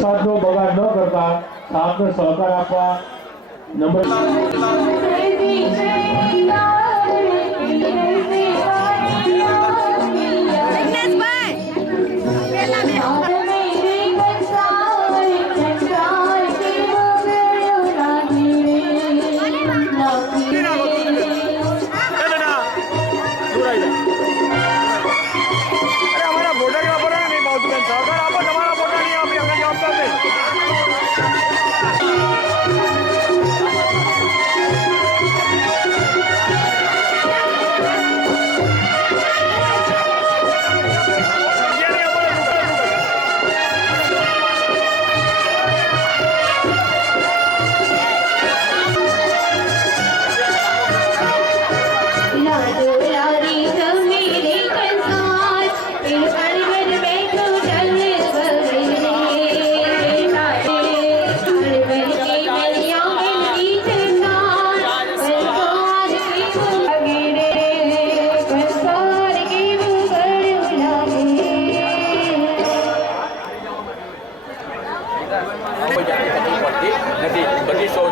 પ્રસાદનો બગાડ ન કરતા સાથને સહકાર આપવા નમ્ર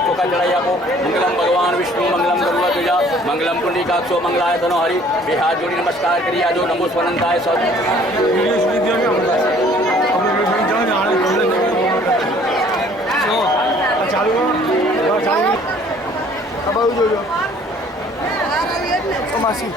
चोखा चढ़ाई आपो। मंगलम भगवान विष्णु मंगलम गरुड़ मंगलम पुंडरीकाक्षो मंगलायतनो हरि बे हाथ जोड़ी नमस्कार करिए आजो नमो स्वनंताय सब मासी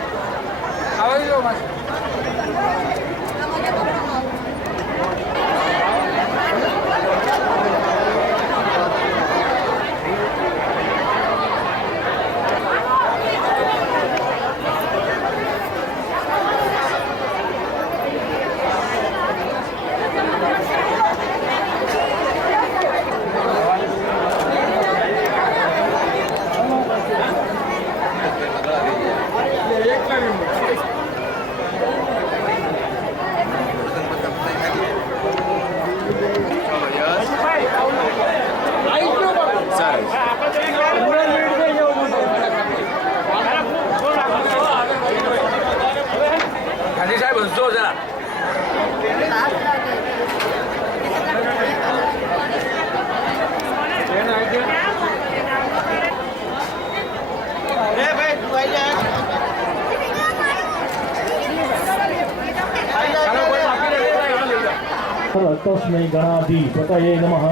तस्मै गणाधिपतये नमः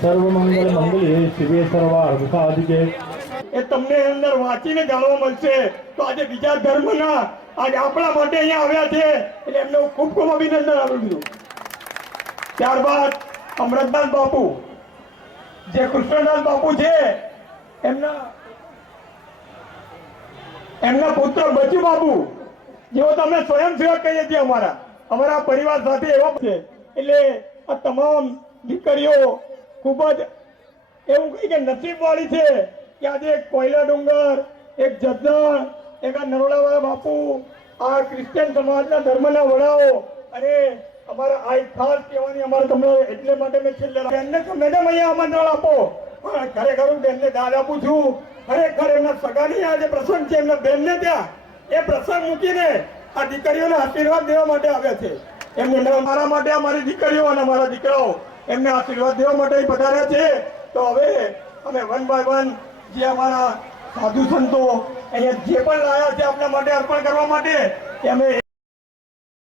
सर्वमंगल मंगले शिवे सर्वार्थ साधिके। એ તમને અંદર વાંચીને જાણવા મળશે તો આજે બીજા ધર્મના આજે આપણા માટે અહીંયા આવ્યા છે એટલે એમને હું ખૂબ ખૂબ અભિનંદન આપું છું। ત્યારબાદ અમૃતદાસ બાપુ જે કૃષ્ણદાસ બાપુ છે એમના પુત્ર બચુ બાપુ જેઓ તમે સ્વયંસેવક કહીએ છીએ અમારા પરિવાર સાથે એવો છે એટલે આ તમામ દીકરીઓ ખૂબ જ એવું કહી કે નસીબવાળી છે કે આજે એક કોયલા ડુંગર એક જસદણ એક આ નરોડાવાળા બાપુ આ ક્રિશ્ચિયન સમાજના ધર્મના વડાઓ અને અમારા આ ખાસ કહેવાની અમારે તમને એટલે માટે મેં છેલ્લે બેનને તો મેડમ અહીંયા આમંત્રણ આપો પણ ખરેખર હું બેનને દાદ આપું છું ખરેખર એમના સગાની આ જે પ્રસંગ છે એમના બેનને ત્યાં એ પ્રસંગ મૂકીને આ દીકરીઓને આશીર્વાદ દેવા માટે આવ્યા છે એમને મારા માટે અમારી દીકરીઓ અને અમારા દીકરાઓ એમને આશીર્વાદ દેવા માટે પધાર્યા છે તો હવે અમે વન બાય વન જે અમારા સાધુ સંતો અહીંયા જે પણ લાયા છે આપણા માટે અર્પણ કરવા માટે અમે